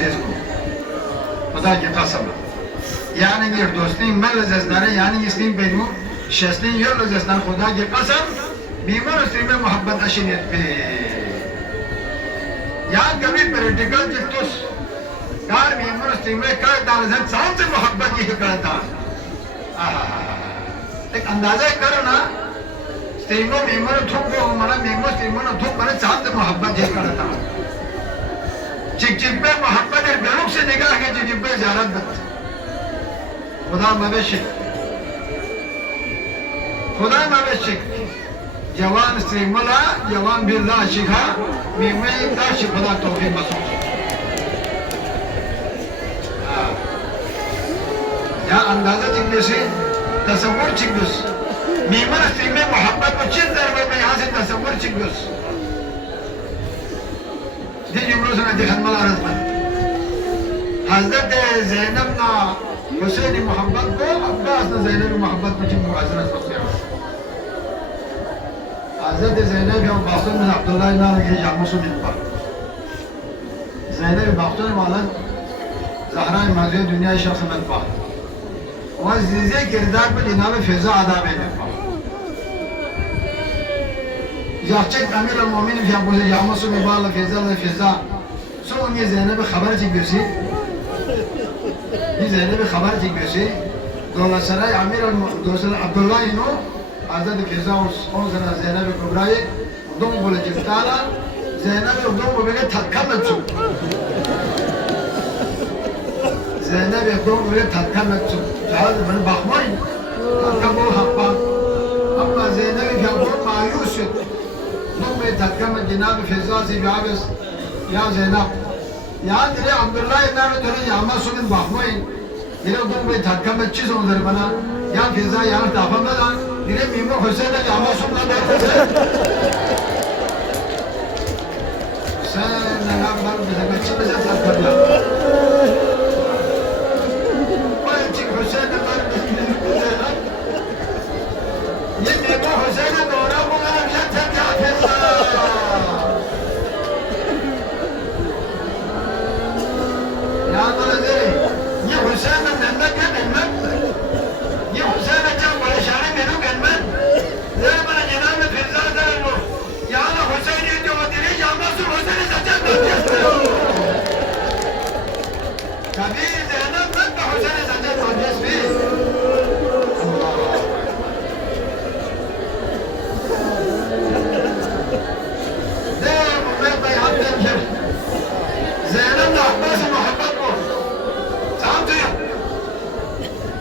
عزیز کو خدا کی قسم یعنی گیر دوستین من لزداره یعنی اسلام بیمو شستین یه لزدان خدا کی قسم میمون استریم محبت اشینیت به یاد کبھی پریکٹیکل جتوس کار میمون استریم کار دارزن سام سے محبت کی کرتا ایک اندازہ کرو نا استریمو میمون تھوکو ہمارا میمون استریمو نا تھوک بڑے سام سے محبت کی کرتا چک چک پہ محبت ہے بیروک سے نگاہ کے چک چک پہ زیارت بت خدا موشک خدا موشک جوان استریمولا جوان بالله شکا میمون داشت خدا توفیق بسوز یا اندازہ چک بیسی تصور چک بیس میمون استریمه محبت و چیز در میں یہاں سے تصور چک بیس دی جملو سنا دی خدمال عرض بند حضرت زینب نا حسین محبت کو عباس نا زینب محبت کو چک معذرت بخیر حضرت زینب یا باختون من عبداللہ نارا کی جاموسو مطبع زینب باختون مالا زہران مازوی دنیا شخص مطبع وزیزه کردار پر جناب فضا عذاب مطبع یاچک امیر المومنین فی ابوزی جاموسو مطبع فضا سو انگی زینب خبر چک برسی یہ زینب خبر چک برسی دولت سرائی امیر المومنین عبداللہ اینو حضرت فضا اون سنة زینب کبرای دوم بوله جفتالا زینب دوم بوله تدکمت شو زینب دوم بوله تدکمت شو جهاز من بخمای تدکم بول حقا اما زینب که بول مایوس شد دوم بوله تدکمت جناب فضا سی بیابس یا زینب یا دیره عبدالله اینانو دیره یاما سوگن بخمای دیره دوم بوله تدکمت چیز اون در بنا یا فضا یا تافم بدن دیره میمون حسین جامعه سومنا در حسین حسین نگاه بار بزرگ چی بزرگ سر کرد باید چی حسین بار بزرگ یه میمون حسین دورا بگرم یه تنجا فضا یاد بلده یه حسین نمک نمک یه حسین جام بلشانه منو گنمن زیر من جناب فضا دارم یالا حسینی جو دیری جامعه حسین سجاد دادیست کبھی زینب من به حسین سجاد دادیست بی دیر ممیر بیان دنجر زینب دا عباس محبت کو سامتو یا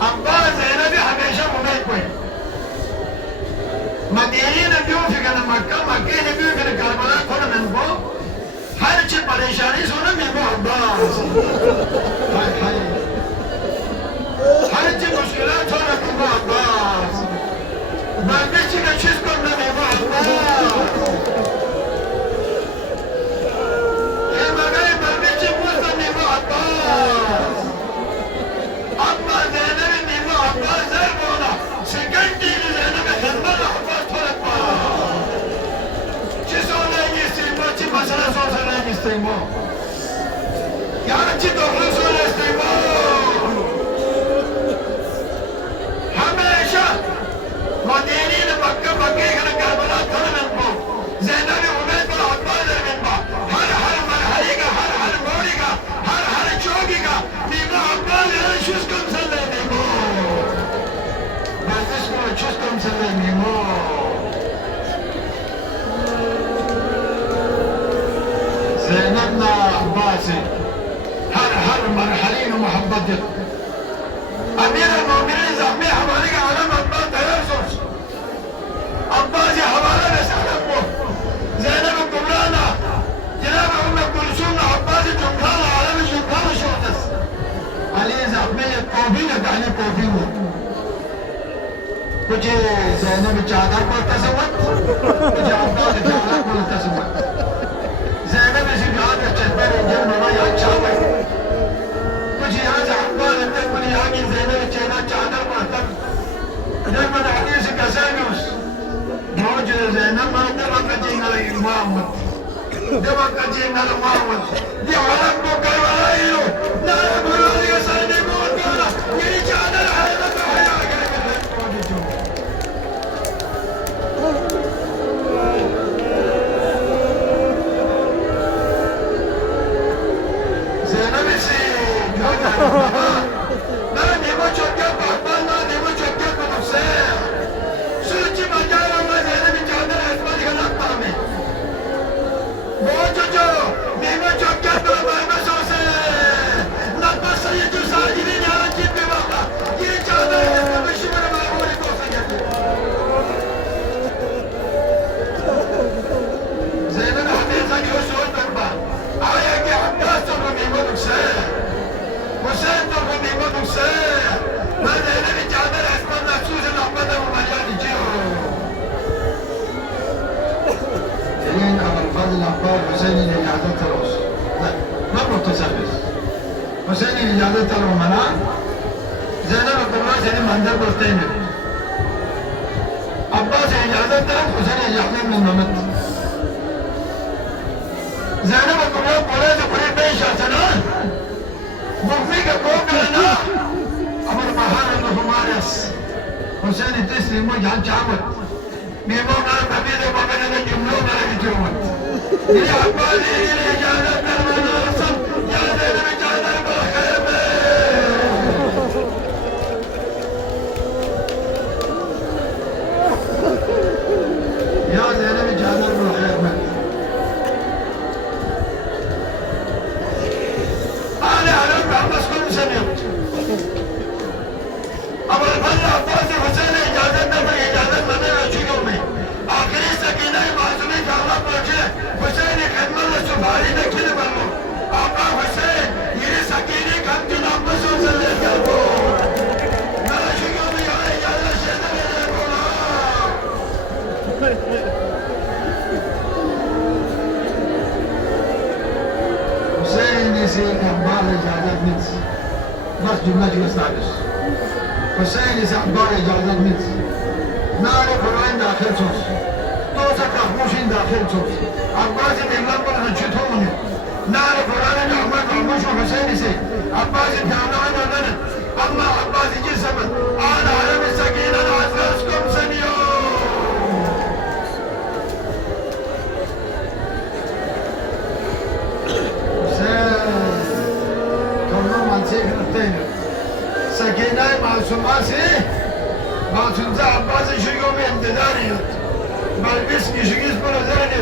عباس زینبی ہمیشہ ممیر کوئی مدینه بیو فکر مکه مکه بیو فکر کربلا کنه من بو هر چی پریشانی سونه من بو عباس هر چی مشکلات سونه من بو عباس بنده چی که چیز کنه من بو عباس این مگه بنده چی بوزده من بو عباس اما زینب من بو عباس زر بونا سکندی زینب خدمت عباس مسئله سوزنه استیمو یعنی چی دخل سوزنه استیمو همیشه مدینین مکه کنه کربلا کنه من با زینب امید با عباس من با هر مرحلی کا هر موڑی کا هر چوکی کا نیمو عباس شوز کم سله نیمو بازش کو شوز کم سله نیمو زینبنا عباسی هر مرحلین محبت امیر المومنین زخمی حوالی کا عالم عباس تیار سوچ عباسی حوالا رسالت کو زینب کبرانا جناب کلثوم عباسی جمکان عالم جمکان شوتس علی زخمی کوبین کہنے کوبین کچھ زینب چادر کو تصور کچھ عباس چادر کو تصور زینب اسی جہاں چہبر انجل مما یہاں چاوئے کچھ یہاں سے عباس اندر کچھ یہاں کی زینب چہنا چادر پڑھتا جب من حدیث کسانوس موج زینب من دبا کجینا محمد دبا کجینا محمد دی عالم کو کروائی حسين حسين تو غنیمت حسین من زینب چادر اسمان نفسوس نحمد و مجال جیو جنين أبو الفضل عبار حسين لإجازة الرؤوس لا ما متصرف حسين لإجازة الأمناء زينب عبد الله سليم منظر بستين عباس إجازة حسين إجازة من محمد زينب عبد الله قريش قريب بيش سنة مخفيك قوم لنا أبو المحار المفمارس حسين تسلم وجهان شعبت ميمون على الحبيب وبابنا الجملون على الجمل يا عبالي يا جانب المناصب يا زينب جانب الخيمة يا زينب جانب الخيمة أنا أعلم بعمس كل سنة أبو الفضل عباس حسين إجازة نفر إجازة منع شو يومي آخری سکینه معصومی که الله بچه حسین خدمت سفاری نکیده بلو آقا حسین یه سکینه کمتی نامبس و سلیل گلبو نرشگو بیای اجازه شده بیده بولا حسین يسي اخبار اجازت ميت بس جمله جلس ناقص حسين يسي اخبار اجازت ميت نعرف العين داخل صوص توسع تخموشين داخل صوص عباس الإمام بلنا شتوني نعرف العين أحمد عموش وحسين يسي عباس التعلان ولنا أما عباس جسما أنا عالم السكينة عزازكم سنيو حسين كلهم عن سيخ نفتين سكينة معصوماسي بعضونزا عباس شو يوم انتظاري بالبس كيشيس برازاني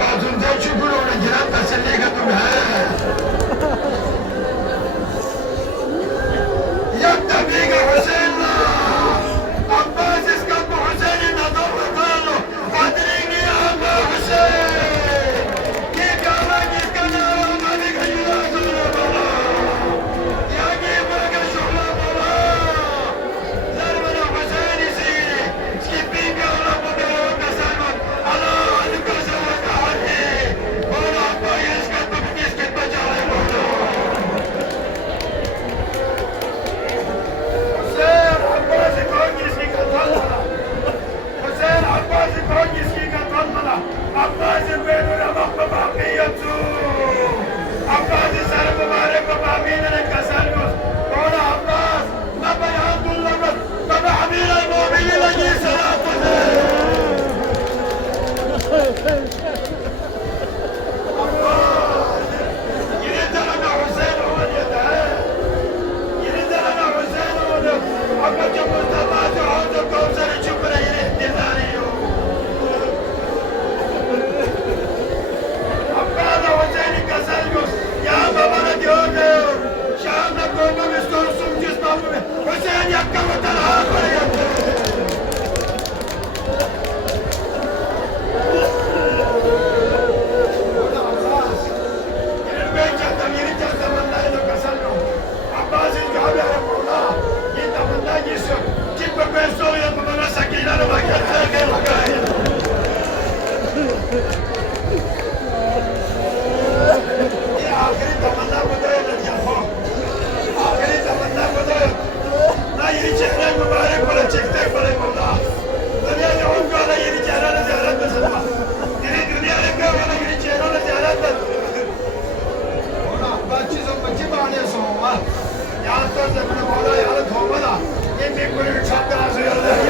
بعضونزا شو بقولوا لجناب تسلي كتب يبدأ بيك حسين عباس اسكب حسين نظر وطاله قادريني يا أبا حسين كيف يا راجل كان ما بيك جلاد ولا يا كيف بقى شغلة ولا زرمنا حسين يسيري سكيبين يا رب بيوم كسرمك على عليك سوك علي ولا أبا يسكت بكيسكت بجاري بولا حسين عباس كونجسكي كطلنا حسين عباس كونجسكي كطلنا عباس البيت ونبق ببعقيته عباس سلم مبارك وبعمين الكسلمس قول عباس نبا يعد اللبس نبا حميل المؤمنين لجي سلام عباس يريد لنا حسين هو اليدين يريد لنا حسين هو عباس مصطفى تعود الكوثر شكرا يريد دلاليو عباس حسين كسلمس يا بابا ديونيو شامنا كوما مستور سمجس بابا حسين يبقى وطن آخر عباس الجواب يا مولا يتمنى يسوع كيف بيسوع يا بابا سكينة ما كان خير مكاين آخری تمنا بداية للجفاء آخری تمنا بداية لا يري چهرة مبارك ولا چکتے بڑے مولا دنیا جہون کو لا يري چهرة لزیارت بسلا يري دنیا لکا ولا يري چهرة لزیارت بس مولا بچی زم بچی بانے سوما یاد تو زمین مولا یاد دھومنا یہ بھی کوئی چھت کرا سو یاد